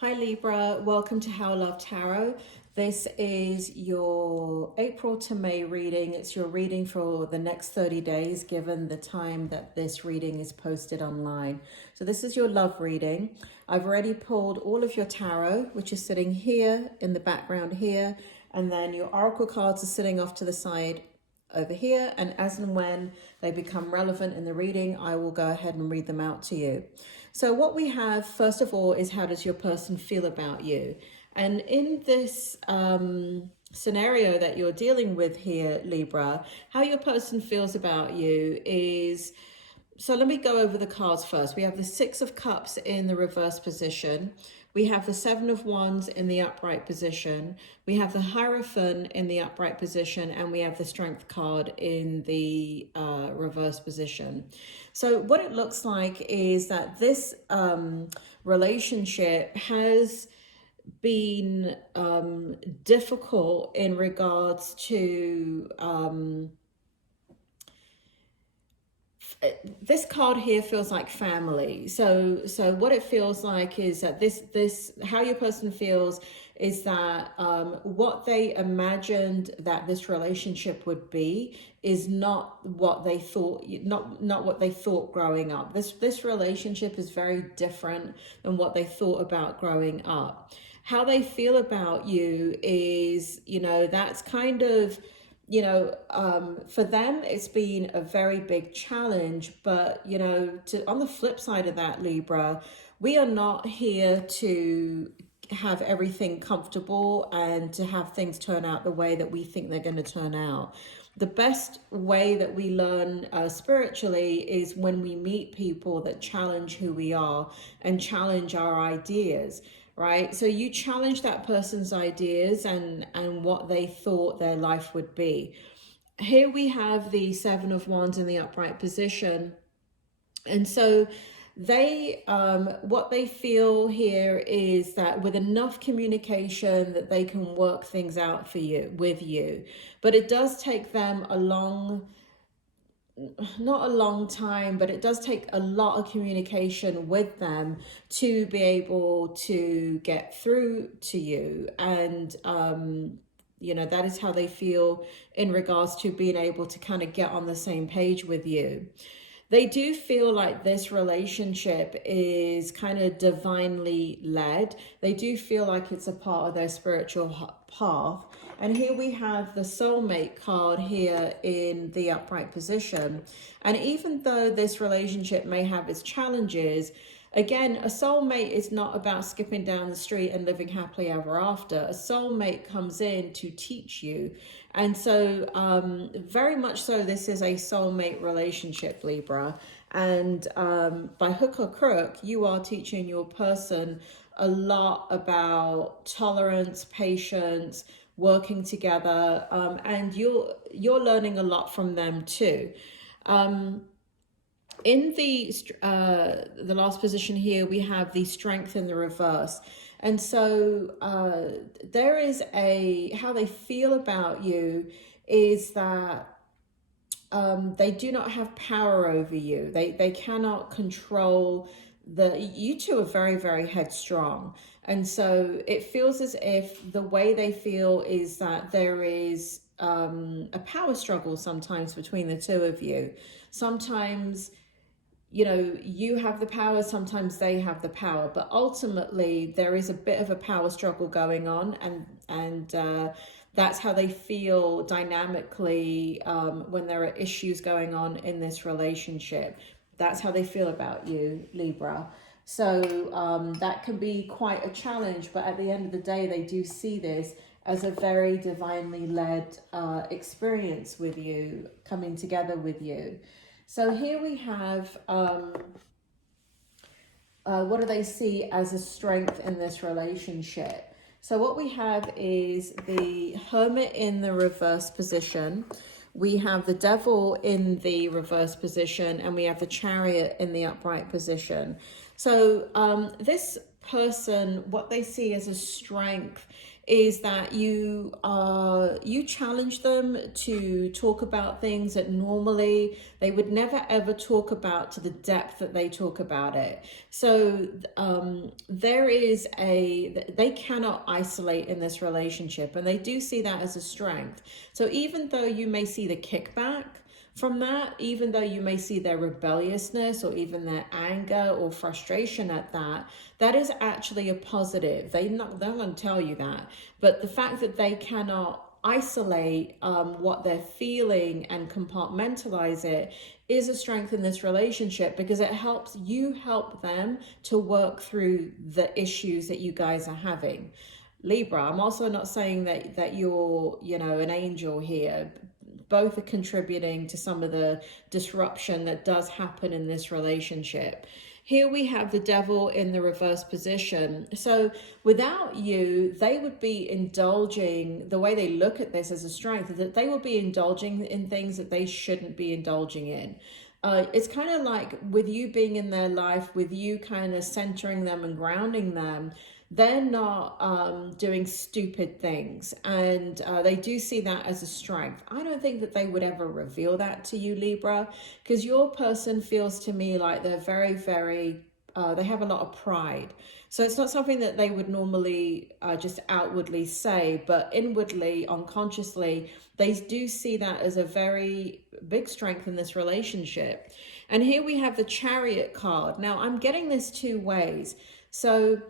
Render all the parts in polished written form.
Hi Libra, welcome to How Love Tarot. This is your April to May reading. It's your reading for the next 30 days, given the time that this reading is posted online. So this is your love reading. I've already pulled all of your tarot, which is sitting here in the background here, and then your oracle cards are sitting off to the side over here, and as and when they become relevant in the reading, I will go ahead and read them out to you. So what we have, first of all, is how does your person feel about you? And in this scenario that you're dealing with here, Libra, how your person feels about you is... So let me go over the cards first. We have the Six of Cups in the reverse position. We have the Seven of Wands in the upright position. We have the Hierophant in the upright position. And we have the Strength card in the reverse position. So what it looks like is that this relationship has been difficult in regards to... this card here feels like family. So what it feels like is that this how your person feels is that what they imagined that this relationship would be is not what they thought, not what they thought growing up. This relationship is very different than what they thought about growing up. How they feel about you is, that's kind of, for them, it's been a very big challenge. But, on the flip side of that, Libra, we are not here to have everything comfortable and to have things turn out the way that we think they're going to turn out. The best way that we learn spiritually is when we meet people that challenge who we are and challenge our ideas. Right? So you challenge that person's ideas and what they thought their life would be. Here we have the Seven of Wands in the upright position. And so they, what they feel here is that with enough communication that they can work things out for you, with you. But it does take them not a long time, but it does take a lot of communication with them to be able to get through to you. And, that is how they feel in regards to being able to kind of get on the same page with you. They do feel like this relationship is kind of divinely led. They do feel like it's a part of their spiritual path. And here we have the soulmate card here in the upright position. And even though this relationship may have its challenges, again, a soulmate is not about skipping down the street and living happily ever after. A soulmate comes in to teach you. And so very much so, this is a soulmate relationship, Libra. And by hook or crook, you are teaching your person a lot about tolerance, patience, working together, and you're learning a lot from them too. In the last position here, we have the Strength in the reverse. And so there is how they feel about you is that they do not have power over you. They cannot control you two are very, very headstrong. And so it feels as if the way they feel is that there is a power struggle sometimes between the two of you. Sometimes, you have the power, sometimes they have the power, but ultimately there is a bit of a power struggle going on, and that's how they feel dynamically when there are issues going on in this relationship. That's how they feel about you, Libra. So that can be quite a challenge, but at the end of the day, they do see this as a very divinely led experience with you, coming together with you. So here we have, what do they see as a strength in this relationship? So what we have is the Hermit in the reverse position. We have the Devil in the reverse position, and we have the Chariot in the upright position. So this person, what they see as a strength is that you challenge them to talk about things that normally they would never ever talk about to the depth that they talk about it. So they cannot isolate in this relationship, and they do see that as a strength. So even though you may see the kickback from that, even though you may see their rebelliousness or even their anger or frustration at that, that is actually a positive. They're not going to tell you that. But the fact that they cannot isolate what they're feeling and compartmentalize it is a strength in this relationship, because it helps you help them to work through the issues that you guys are having. Libra, I'm also not saying that you're, an angel here. Both are contributing to some of the disruption that does happen in this relationship. Here we have the devil in the reverse position. So without you, they would be indulging, the way they look at this as a strength, is that they will be indulging in things that they shouldn't be indulging in. It's kind of like with you being in their life, with you kind of centering them and grounding them, they're not doing stupid things, and they do see that as a strength. I don't think that they would ever reveal that to you, Libra, because your person feels to me like they're very, very, they have a lot of pride. So it's not something that they would normally just outwardly say, but inwardly, unconsciously, they do see that as a very big strength in this relationship. And here we have the Chariot card. Now, I'm getting this two ways. So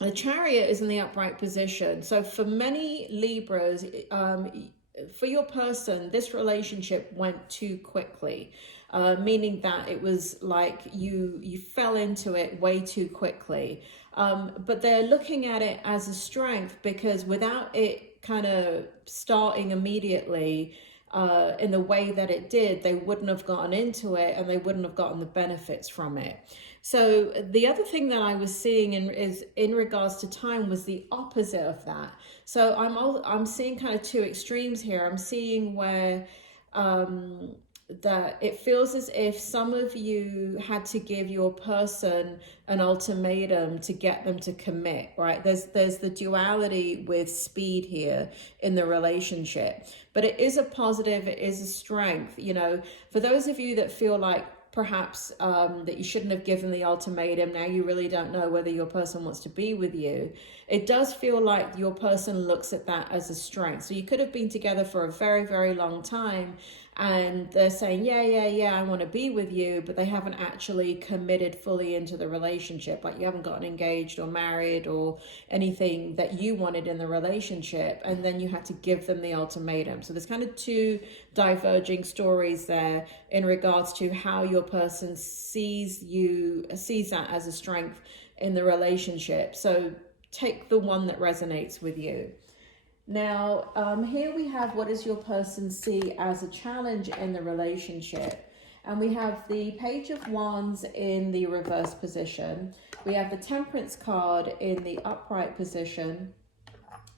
the Chariot is in the upright position. So for many Libras, for your person, this relationship went too quickly, meaning that it was like you fell into it way too quickly. But they're looking at it as a strength, because without it kind of starting immediately, in the way that it did, they wouldn't have gotten into it and they wouldn't have gotten the benefits from it. So the other thing that I was seeing is in regards to time was the opposite of that. So I'm seeing kind of two extremes here. I'm seeing where that it feels as if some of you had to give your person an ultimatum to get them to commit, right? There's the duality with speed here in the relationship, but it is a positive, it is a strength. For those of you that feel like perhaps that you shouldn't have given the ultimatum, now you really don't know whether your person wants to be with you, it does feel like your person looks at that as a strength. So you could have been together for a very, very long time, and they're saying, yeah, I want to be with you, but they haven't actually committed fully into the relationship. Like you haven't gotten engaged or married or anything that you wanted in the relationship, and then you had to give them the ultimatum. So there's kind of two diverging stories there in regards to how your person sees that as a strength in the relationship. So take the one that resonates with you. Now, here we have, what does your person see as a challenge in the relationship? And we have the Page of Wands in the reverse position. We have the Temperance card in the upright position.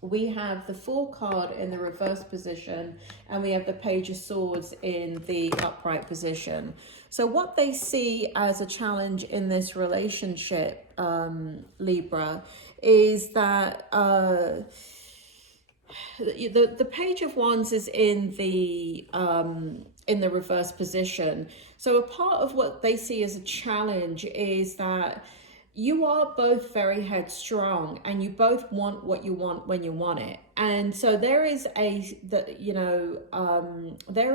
We have the Fool card in the reverse position, and we have the Page of Swords in the upright position. So what they see as a challenge in this relationship, Libra, is that the Page of Wands is in the reverse position. So a part of what they see as a challenge is that you are both very headstrong, and you both want what you want when you want it. And so there is there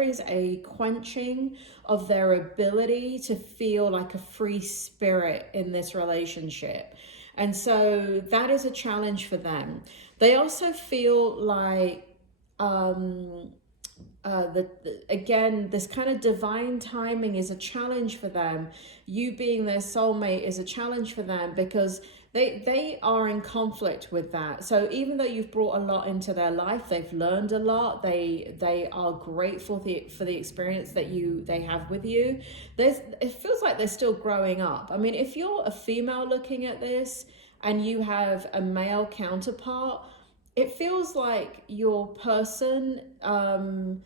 is a quenching of their ability to feel like a free spirit in this relationship. And so that is a challenge for them. They also feel like, again, this kind of divine timing is a challenge for them. You being their soulmate is a challenge for them, because they are in conflict with that. So even though you've brought a lot into their life, they've learned a lot, they are grateful for the experience that they have with you. It feels like they're still growing up. I mean, if you're a female looking at this and you have a male counterpart, it feels like your person kind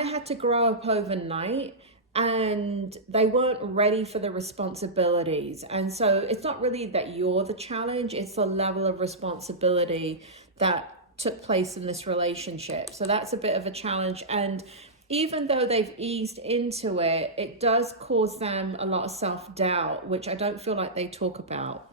of had to grow up overnight, and they weren't ready for the responsibilities. And so it's not really that you're the challenge, it's the level of responsibility that took place in this relationship. So that's a bit of a challenge. And even though they've eased into it, it does cause them a lot of self-doubt, which I don't feel like they talk about.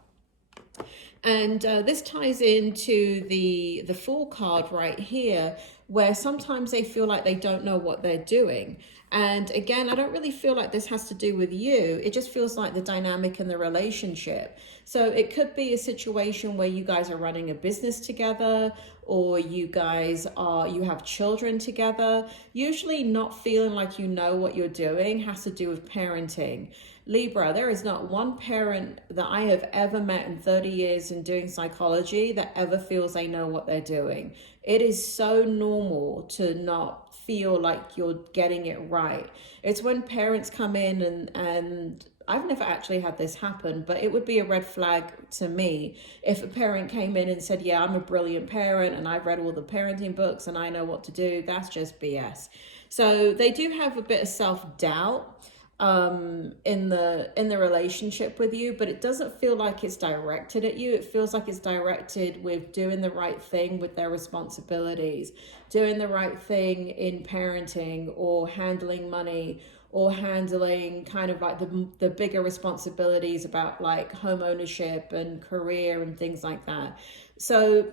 And this ties into the Fool card right here, where sometimes they feel like they don't know what they're doing. And again, I don't really feel like this has to do with you. It just feels like the dynamic in the relationship. So it could be a situation where you guys are running a business together, or you have children together. Usually not feeling like you know what you're doing has to do with parenting. Libra, there is not one parent that I have ever met in 30 years in doing psychology that ever feels they know what they're doing. It is so normal to not feel like you're getting it right. It's when parents come in and I've never actually had this happen, but it would be a red flag to me if a parent came in and said, yeah, I'm a brilliant parent and I've read all the parenting books and I know what to do. That's just BS. So they do have a bit of self-doubt in the relationship with you, but it doesn't feel like it's directed at you. It feels like it's directed with doing the right thing with their responsibilities, doing the right thing in parenting, or handling money, or handling kind of like the bigger responsibilities about like home ownership and career and things like that. So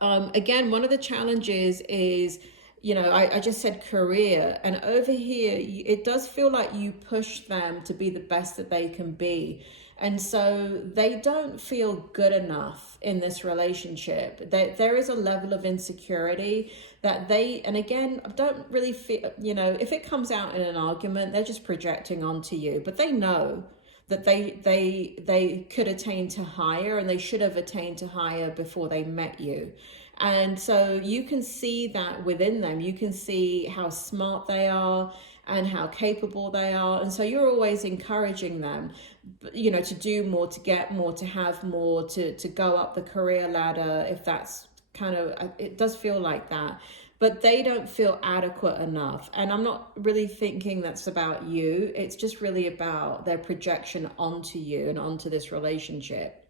again, one of the challenges is, you know, I just said career, and over here, it does feel like you push them to be the best that they can be. And so they don't feel good enough in this relationship. There is a level of insecurity that they, and again, don't really feel, you know, if it comes out in an argument, they're just projecting onto you, but they know that they could attain to higher, and they should have attained to higher before they met you. And so you can see that within them. You can see how smart they are and how capable they are. And so you're always encouraging them, you know, to do more, to get more, to have more, to go up the career ladder, if that's kind of, it does feel like that. But they don't feel adequate enough. And I'm not really thinking that's about you. It's just really about their projection onto you and onto this relationship,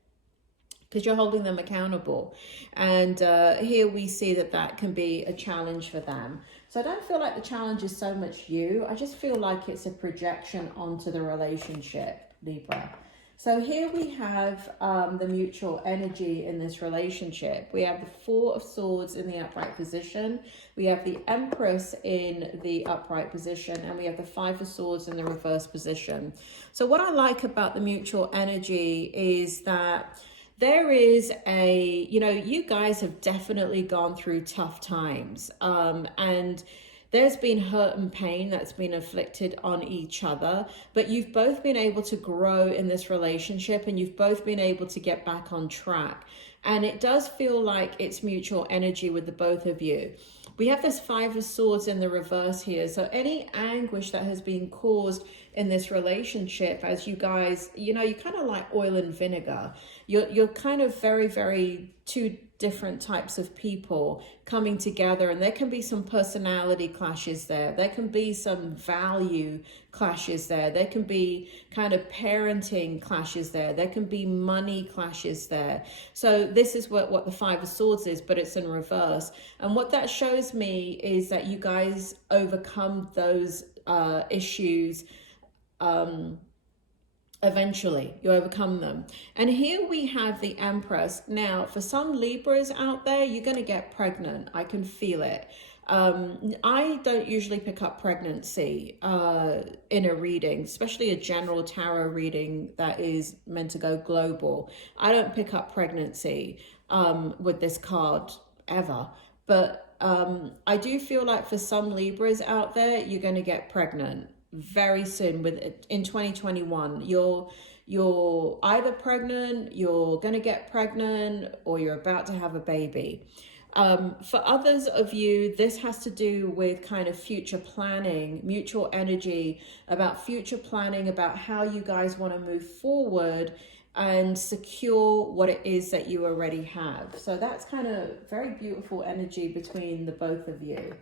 because you're holding them accountable. And here we see that can be a challenge for them. So I don't feel like the challenge is so much you. I just feel like it's a projection onto the relationship, Libra. So here we have the mutual energy in this relationship. We have the Four of Swords in the upright position. We have the Empress in the upright position. And we have the Five of Swords in the reverse position. So what I like about the mutual energy is that there is you know, you guys have definitely gone through tough times, and there's been hurt and pain that's been inflicted on each other, but you've both been able to grow in this relationship, and you've both been able to get back on track. And it does feel like it's mutual energy with the both of you. We have this Five of Swords in the reverse here. So any anguish that has been caused in this relationship, as you guys, you know, you kind of like oil and vinegar. You're kind of very, very two different types of people coming together, and there can be some personality clashes there. There can be some value clashes there. There can be kind of parenting clashes there. There can be money clashes there. So this is what the Five of Swords is, but it's in reverse. And what that shows me is that you guys overcome those issues. Eventually you overcome them. And here we have the Empress. Now for some Libras out there, you're going to get pregnant. I can feel it. I don't usually pick up pregnancy in a reading, especially a general tarot reading that is meant to go global. I don't pick up pregnancy with this card ever, but I do feel like for some Libras out there, you're going to get pregnant very soon. In 2021, you're either pregnant, you're going to get pregnant, or you're about to have a baby. For others of you, this has to do with kind of future planning, mutual energy, about future planning, about how you guys want to move forward and secure what it is that you already have. So that's kind of very beautiful energy between the both of you.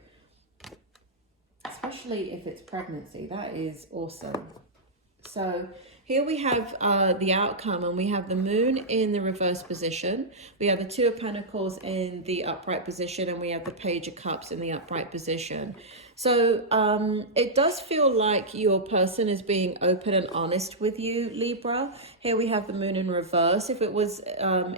Especially if it's pregnancy, that is awesome. So Here we have the outcome, and we have the moon in the reverse position. We have the Two of Pentacles in the upright position, and we have the Page of Cups in the upright position. So it does feel like your person is being open and honest with you, Libra. Here we have the moon in reverse. If it was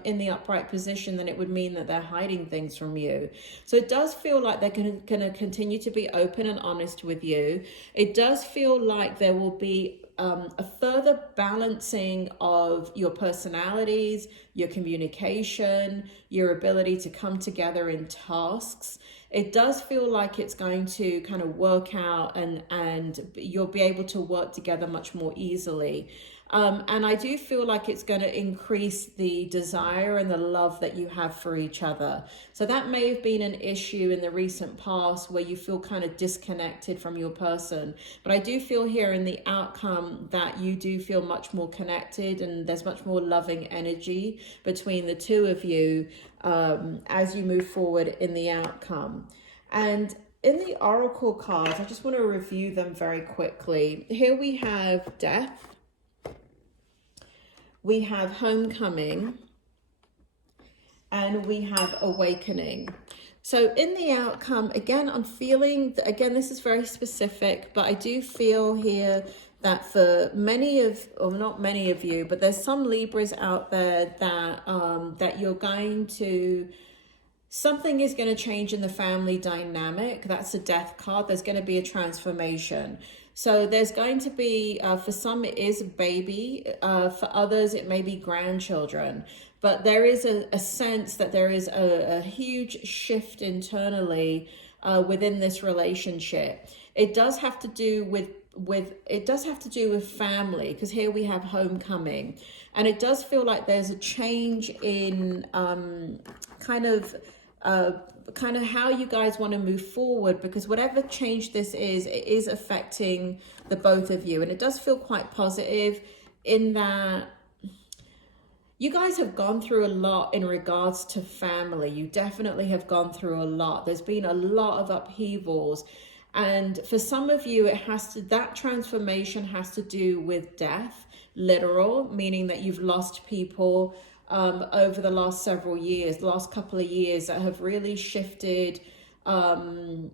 in the upright position, then it would mean that they're hiding things from you. So it does feel like they're going to continue to be open and honest with you. It does feel like there will be a further balancing of your personalities, your communication, your ability to come together in tasks. It does feel like it's going to kind of work out, and you'll be able to work together much more easily. And I do feel like it's going to increase the desire and the love that you have for each other. So that may have been an issue in the recent past where you feel kind of disconnected from your person. But I do feel here in the outcome that you do feel much more connected, and there's much more loving energy between the two of you as you move forward in the outcome. And in the oracle cards, I just want to review them very quickly. Here we have death. We have homecoming, and we have awakening. So in the outcome, again, I'm feeling, again, this is very specific, but I do feel here that for many of, or not many of you, but there's some Libras out there that, that you're going to, something is going to change in the family dynamic. That's a death card. There's going to be a transformation. So there's going to be, for some it is a baby, for others it may be grandchildren, but there is a sense that there is a huge shift internally within this relationship. It does have to do with family, because here we have homecoming, and it does feel like there's a change in kind of how you guys want to move forward, because whatever change this is, it is affecting the both of you. And it does feel quite positive in that you guys have gone through a lot in regards to family. You definitely have gone through a lot. There's been a lot of upheavals. And for some of you, that transformation has to do with death, literal, meaning that you've lost people over the last several years, the last couple of years, that have really shifted, one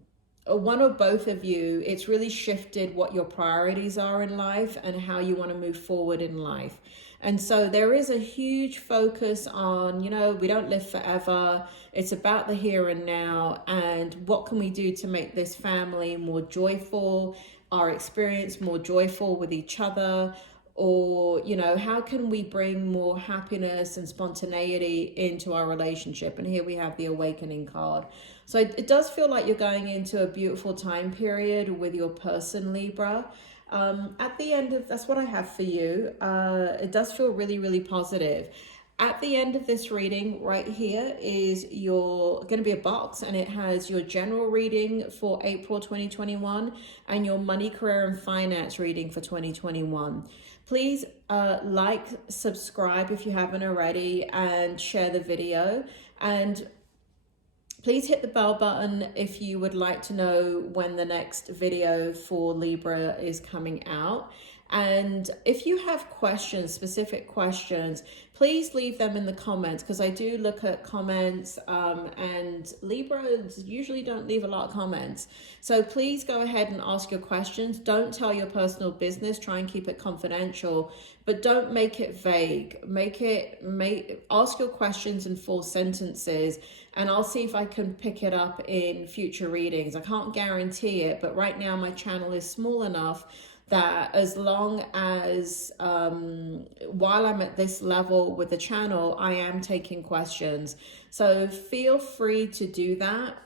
or both of you, it's really shifted what your priorities are in life and how you want to move forward in life. And so there is a huge focus on, we don't live forever. It's about the here and now, and what can we do to make this family more joyful, our experience more joyful with each other, or, how can we bring more happiness and spontaneity into our relationship? And here we have the awakening card. So it does feel like you're going into a beautiful time period with your person, Libra. At the end of, that's what I have for you. It does feel really, really positive. At the end of this reading right here is going to be a box, and it has your general reading for April 2021 and your money, career, and finance reading for 2021. Please like, subscribe if you haven't already, and share the video. And please hit the bell button if you would like to know when the next video for Libra is coming out. And if you have questions, specific questions, please leave them in the comments, because I do look at comments, and Libras usually don't leave a lot of comments. So please go ahead and ask your questions. Don't tell your personal business. Try and keep it confidential, but don't make it vague. Ask your questions in full sentences, and I'll see if I can pick it up in future readings. I can't guarantee it, but right now my channel is small enough that as long as, while I'm at this level with the channel, I am taking questions. So feel free to do that.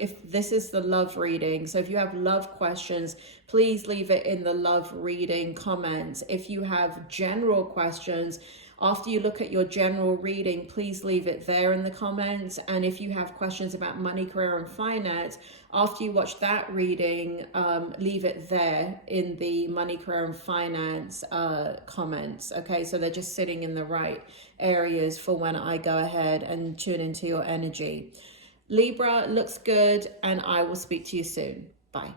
If this is the love reading, so if you have love questions, please leave it in the love reading comments. If you have general questions, after you look at your general reading, please leave it there in the comments. And if you have questions about money, career, and finance, after you watch that reading, leave it there in the money, career, and finance comments. Okay, so they're just sitting in the right areas for when I go ahead and tune into your energy. Libra, looks good, and I will speak to you soon. Bye.